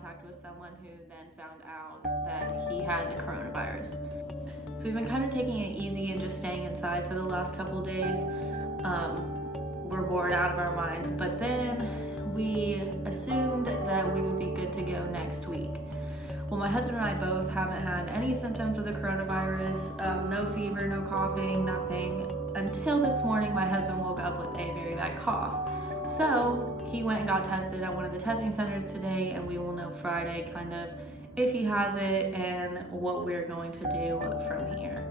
contact with someone who then found out that he had the coronavirus. So we've been kind of taking it easy and just staying inside for the last couple days. We're bored out of our minds, but then we assumed that we would be good to go next week. Well, my husband and I both haven't had any symptoms of the coronavirus, no fever, no coughing, nothing, until this morning my husband woke up with a very bad cough. So he went and got tested at one of the testing centers today, and we will know Friday kind of if he has it and what we're going to do from here.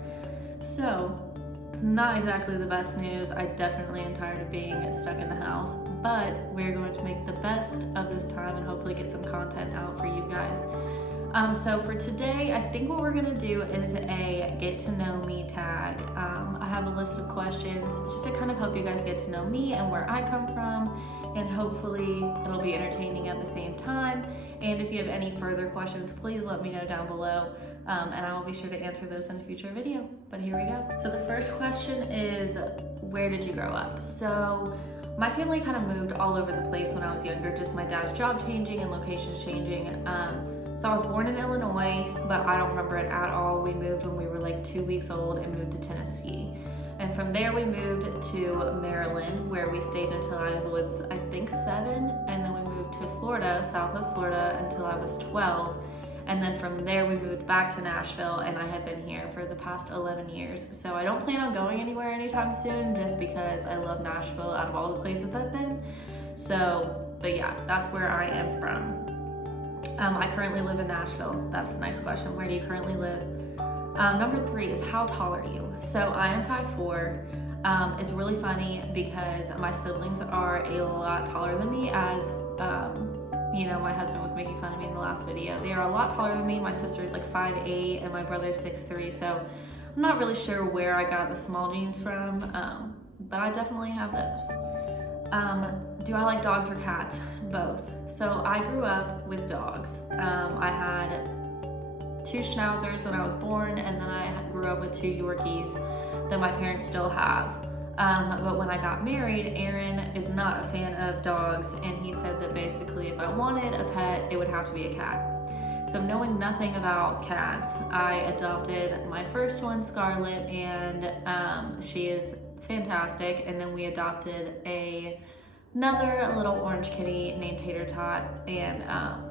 So it's not exactly the best news. I definitely am tired of being stuck in the house, but we're going to make the best of this time and hopefully get some content out for you guys. So for today, I think what we're gonna do is a get to know me tag. I have a list of questions just to kind of help you guys get to know me and where I come from, and hopefully it'll be entertaining at the same time. And if you have any further questions, please let me know down below, and I will be sure to answer those in a future video. But here we go. So the first question is, where did you grow up? So my family kind of moved all over the place when I was younger, just my dad's job changing and locations changing. So I was born in Illinois, but I don't remember it at all. We moved when we were like 2 weeks old and moved to Tennessee. And from there we moved to Maryland, where we stayed until I was, I think, 7. And then we moved to Florida, Southwest Florida, until I was 12. And then from there we moved back to Nashville, and I have been here for the past 11 years. So I don't plan on going anywhere anytime soon, just because I love Nashville out of all the places I've been. So, but yeah, that's where I am from. I currently live in Nashville. That's the next question. Where do you currently live? Number 3 is, how tall are you? So I am 5'4". It's really funny because my siblings are a lot taller than me, as you know, my husband was making fun of me in the last video. They are a lot taller than me. My sister is like 5'8" and my brother is 6'3", so I'm not really sure where I got the small jeans from, but I definitely have those. Do I like dogs or cats? Both. So I grew up with dogs. I had 2 schnauzers when I was born, and then I grew up with 2 Yorkies that my parents still have. But when I got married, Aaron is not a fan of dogs, and he said that basically if I wanted a pet, it would have to be a cat. So knowing nothing about cats, I adopted my first one, Scarlett, and she is fantastic. And then we adopted another little orange kitty named Tater Tot, and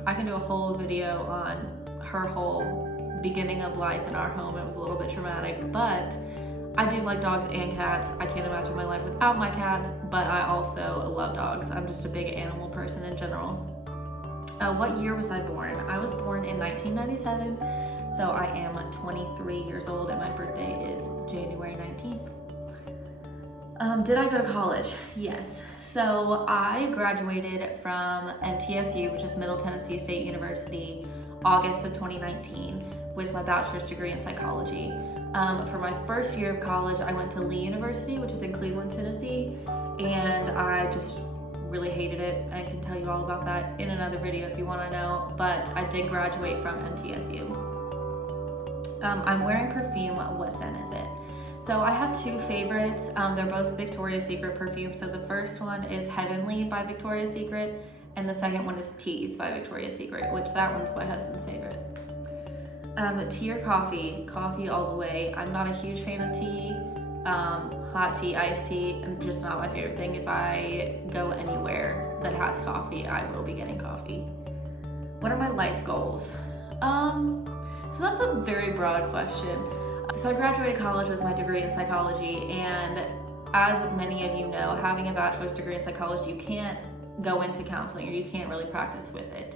I can do a whole video on her whole beginning of life in our home. It was a little bit traumatic, but I do like dogs and cats. I can't imagine my life without my cats, but I also love dogs. I'm just a big animal person in general. What year was I born? I was born in 1997, so I am 23 years old, and my birthday is January 19th. Did I go to college? Yes. So I graduated from MTSU, which is Middle Tennessee State University, August of 2019, with my bachelor's degree in psychology. For my first year of college, I went to Lee University, which is in Cleveland, Tennessee, and I just really hated it. I can tell you all about that in another video if you want to know, but I did graduate from MTSU. I'm wearing perfume. What scent is it? So I have 2 favorites. They're both Victoria's Secret perfumes. So the first one is Heavenly by Victoria's Secret, and the second one is Tease by Victoria's Secret, which that one's my husband's favorite. Tea or coffee? Coffee all the way. I'm not a huge fan of tea. Hot tea, iced tea, and just not my favorite thing. If I go anywhere that has coffee, I will be getting coffee. What are my life goals? So that's a very broad question. So I graduated college with my degree in psychology, and as many of you know, having a bachelor's degree in psychology, you can't go into counseling, or you can't really practice with it.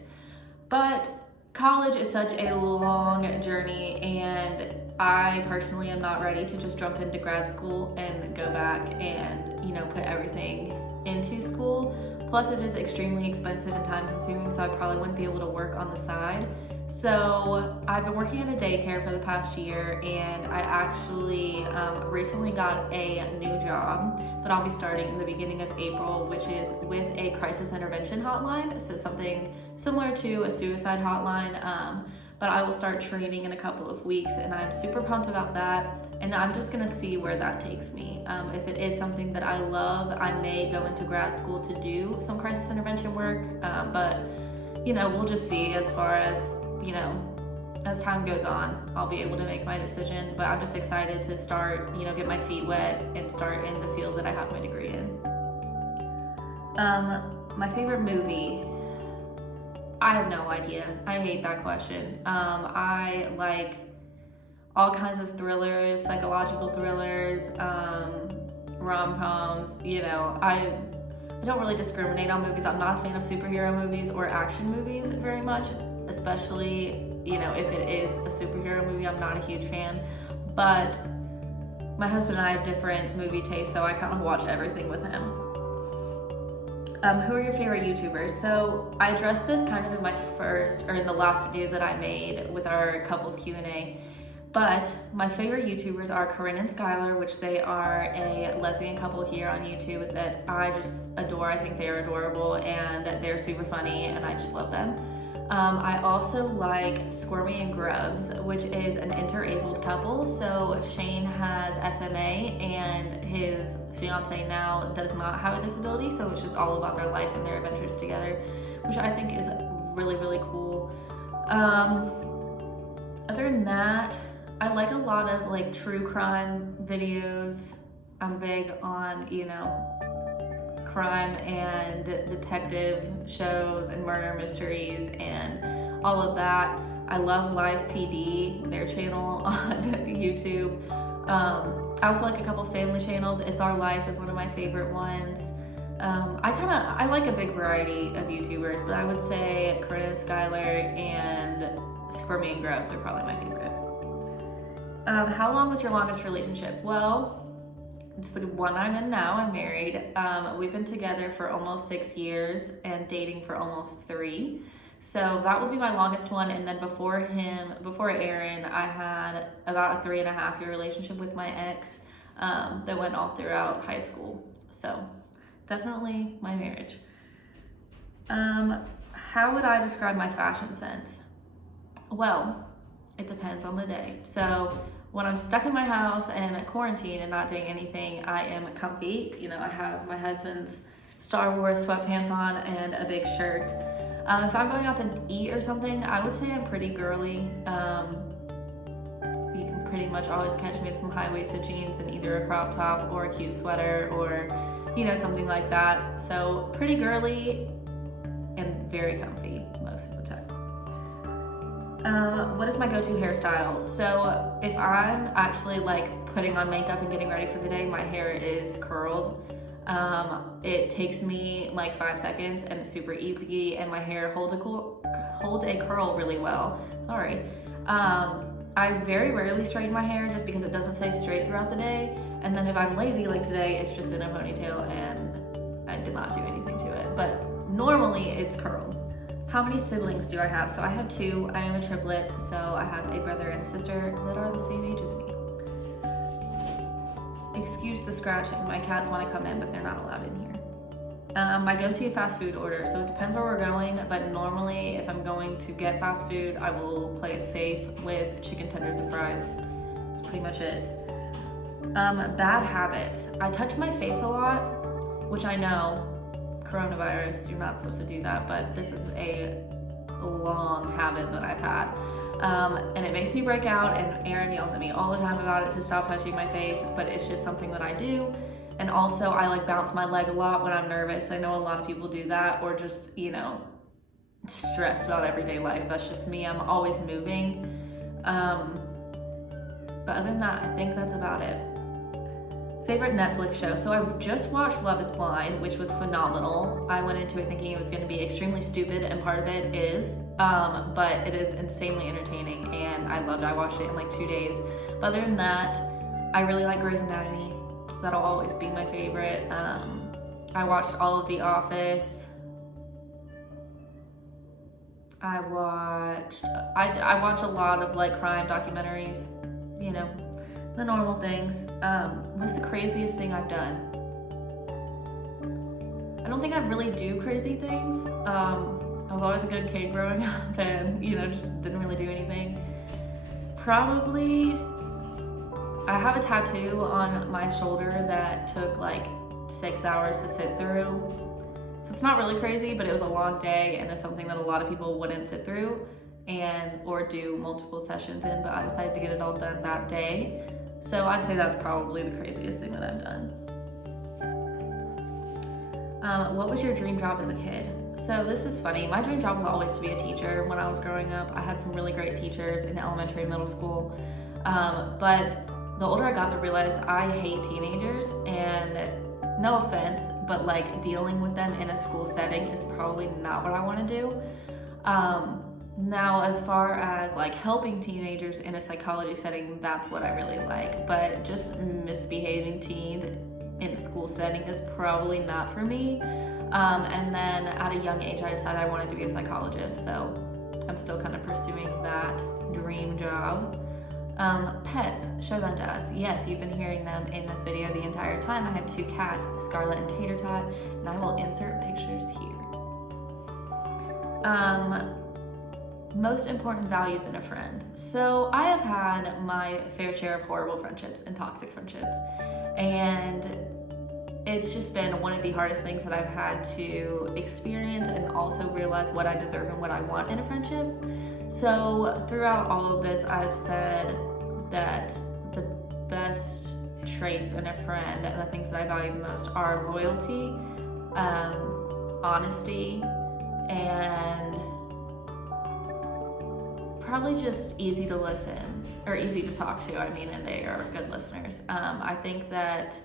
But college is such a long journey, and I personally am not ready to just jump into grad school and go back and, you know, put everything into school. Plus it is extremely expensive and time consuming, so I probably wouldn't be able to work on the side. So I've been working at a daycare for the past year, and I actually recently got a new job that I'll be starting in the beginning of April, which is with a crisis intervention hotline. So something similar to a suicide hotline, but I will start training in a couple of weeks, and I'm super pumped about that. And I'm just gonna see where that takes me. If it is something that I love, I may go into grad school to do some crisis intervention work, but we'll just see as far as, as time goes on, I'll be able to make my decision. But I'm just excited to start, get my feet wet and start in the field that I have my degree in. My favorite movie, I have no idea. I hate that question. I like all kinds of thrillers, psychological thrillers, rom-coms. I don't really discriminate on movies. I'm not a fan of superhero movies or action movies very much, especially, if it is a superhero movie, I'm not a huge fan. But my husband and I have different movie tastes, so I kind of watch everything with him. Who are your favorite YouTubers? So I addressed this kind of in in the last video that I made with our couples Q&A. But my favorite YouTubers are Corinne and Skylar, which they are a lesbian couple here on YouTube that I just adore. I think they are adorable and they're super funny and I just love them. I also like Squirmy and Grubs, which is an interabled couple. So Shane has SMA and his fiance now does not have a disability. So it's just all about their life and their adventures together, which I think is really, really cool. Other than that, I like a lot of like true crime videos. I'm big on, crime and detective shows and murder mysteries and all of that. I love Live PD, their channel on YouTube. I also like a couple family channels. It's Our Life is one of my favorite ones. I like a big variety of YouTubers, but I would say Corinne and Skylar and Squirmy and Grubs are probably my favorite. How long was your longest relationship? Well, it's the one I'm in now. I'm married. We've been together for almost 6 years and dating for almost 3. So that would be my longest one. And then before Aaron, I had about a 3.5-year relationship with my ex that went all throughout high school. So definitely my marriage. How would I describe my fashion sense? Well, it depends on the day. So when I'm stuck in my house and at quarantine and not doing anything, I am comfy. I have my husband's Star Wars sweatpants on and a big shirt. If I'm going out to eat or something, I would say I'm pretty girly. You can pretty much always catch me in some high-waisted jeans and either a crop top or a cute sweater or, something like that. So pretty girly and very comfy most of the time. What is my go-to hairstyle? So if I'm actually like putting on makeup and getting ready for the day, my hair is curled. It takes me like 5 seconds and it's super easy and my hair holds a curl really well. Sorry. I very rarely straighten my hair just because it doesn't stay straight throughout the day. And then if I'm lazy like today, it's just in a ponytail and I did not do anything to it. But normally it's curled. How many siblings do I have? So I have 2. I am a triplet, so I have a brother and a sister that are the same age as me. Excuse the scratching. My cats want to come in, but they're not allowed in here. My go-to fast food order. So it depends where we're going, but normally if I'm going to get fast food, I will play it safe with chicken tenders and fries. That's pretty much it. Bad habits. I touch my face a lot, which I know, coronavirus, you're not supposed to do that, but this is a long habit that I've had. And it makes me break out, and Aaron yells at me all the time about it to stop touching my face, but it's just something that I do. And also I like bounce my leg a lot when I'm nervous. I know a lot of people do that, or just, stressed about everyday life. That's just me. I'm always moving. But other than that, I think that's about it. Favorite Netflix show. So I just watched Love is Blind, which was phenomenal. I went into it thinking it was going to be extremely stupid, and part of it is, but it is insanely entertaining, and I loved it. I watched it in like 2 days. But other than that, I really like Grey's Anatomy. That'll always be my favorite. I watched all of The Office. I watch a lot of like crime documentaries, the normal things. What's the craziest thing I've done? I don't think I really do crazy things. I was always a good kid growing up and, just didn't really do anything. Probably, I have a tattoo on my shoulder that took like 6 hours to sit through. It's it's not really crazy, but it was a long day and it's something that a lot of people wouldn't sit through or do multiple sessions in, but I decided to get it all done that day. So I'd say that's probably the craziest thing that I've done. What was your dream job as a kid? So this is funny. My dream job was always to be a teacher. When I was growing up, I had some really great teachers in elementary and middle school. But the older I got, the realized I hate teenagers, and no offense, but like dealing with them in a school setting is probably not what I want to do. Now, as far as like helping teenagers in a psychology setting, that's what I really like. But just misbehaving teens in a school setting is probably not for me. And then at a young age, I decided I wanted to be a psychologist. So I'm still kind of pursuing that dream job. Pets, show them to us. Yes, you've been hearing them in this video the entire time. I have 2 cats, Scarlet and Tater Tot, and I will insert pictures here. Most important values in a friend. So I have had my fair share of horrible friendships and toxic friendships, and it's just been one of the hardest things that I've had to experience and also realize what I deserve and what I want in a friendship. So throughout all of this, I've said that the best traits in a friend and the things that I value the most are loyalty, honesty, and probably just easy to listen, or easy to talk to, and they are good listeners. I think that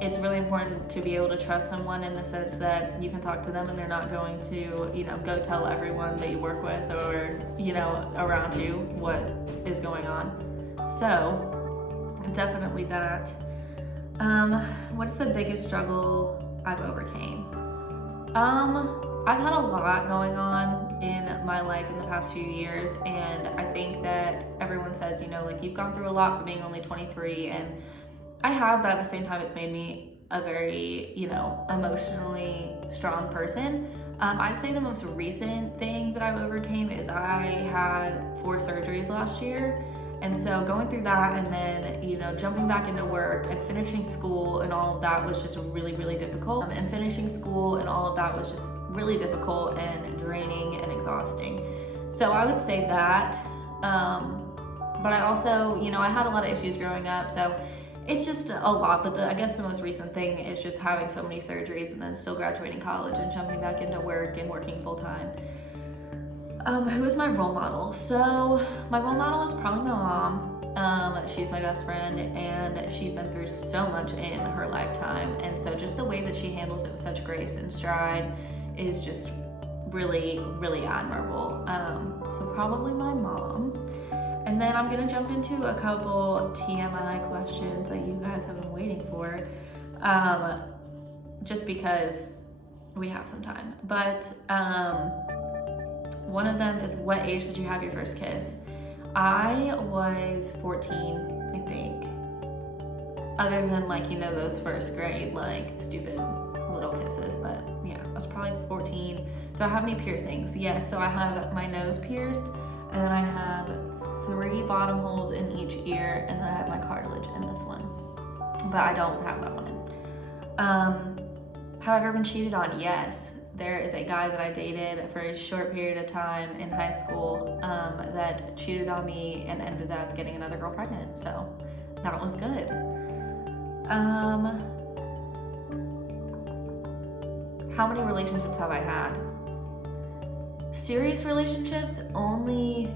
it's really important to be able to trust someone in the sense that you can talk to them and they're not going to, go tell everyone that you work with or, around you what is going on. So, definitely that. What's the biggest struggle I've overcame? I've had a lot going on in my life in the past few years, and I think that everyone says, you've gone through a lot for being only 23, and I have, but at the same time, it's made me a very, emotionally strong person. I'd say the most recent thing that I overcame is I had 4 surgeries last year. And so going through that and then, jumping back into work and finishing school and all of that was just really, really difficult. And finishing school and all of that was just really difficult and draining and exhausting. So I would say that. But I also, I had a lot of issues growing up. So it's just a lot, but I guess the most recent thing is just having so many surgeries and then still graduating college and jumping back into work and working full time. Who is my role model? So my role model is probably my mom. She's my best friend and she's been through so much in her lifetime. And so just the way that she handles it with such grace and stride is just really, really admirable. So probably my mom. And then I'm gonna jump into a couple TMI questions that you guys have been waiting for, just because we have some time. But one of them is, what age did you have your first kiss? I was 14, I think. Other than those first grade, stupid little kisses, but yeah, I was probably 14. Do I have any piercings? Yes, so I have my nose pierced, and then I have 3 bottom holes in each ear, and then I have my cartilage in this one, but I don't have that one in. Have I ever been cheated on? Yes. There is a guy that I dated for a short period of time in high school that cheated on me and ended up getting another girl pregnant, so that was good. How many relationships have I had? Serious relationships, only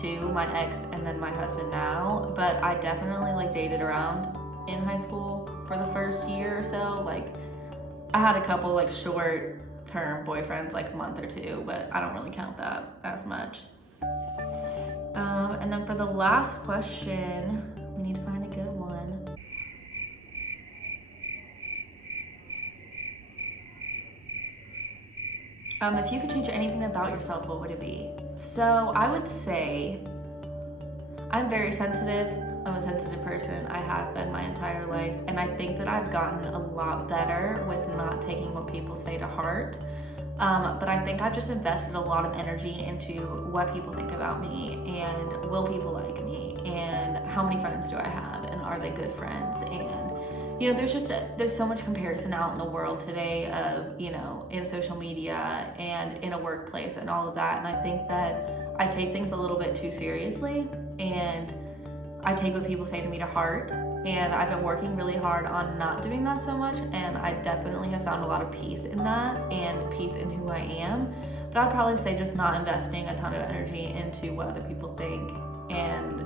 2, my ex and then my husband now, but I definitely dated around in high school for the first year or so. I had a couple short-term boyfriends, a month or 2, but I don't really count that as much. And then for the last question, we need to find a good one. If you could change anything about yourself, what would it be? So I would say I'm very sensitive. I'm a sensitive person. I have been my entire life. And I think that I've gotten a lot better with not taking what people say to heart. But I think I've just invested a lot of energy into what people think about me and will people like me and how many friends do I have and are they good friends and you know, there's so much comparison out in the world today of, you know, in social media and in a workplace and all of that. And I think that I take things a little bit too seriously, and I take what people say to me to heart. And I've been working really hard on not doing that so much, and I definitely have found a lot of peace in that and peace in who I am. But I'd probably say just not investing a ton of energy into what other people think. And,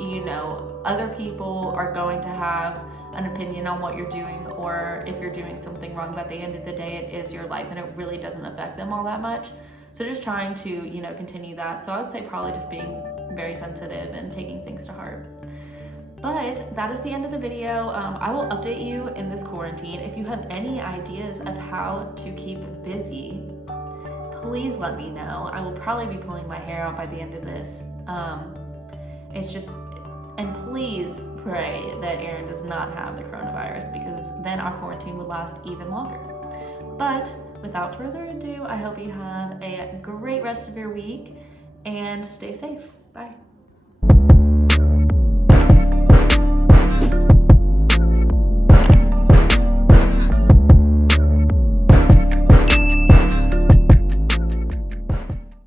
you know, other people are going to have an opinion on what you're doing, or if you're doing something wrong, but at the end of the day, it is your life and it really doesn't affect them all that much. So just trying to, you know, continue that. So I would say probably just being very sensitive and taking things to heart. But that is the end of the video. I will update you in this quarantine. If you have any ideas of how to keep busy, please let me know. I will probably be pulling my hair out by the end of this. And please pray that Aaron does not have the coronavirus, because then our quarantine would last even longer. But without further ado, I hope you have a great rest of your week and stay safe. Bye.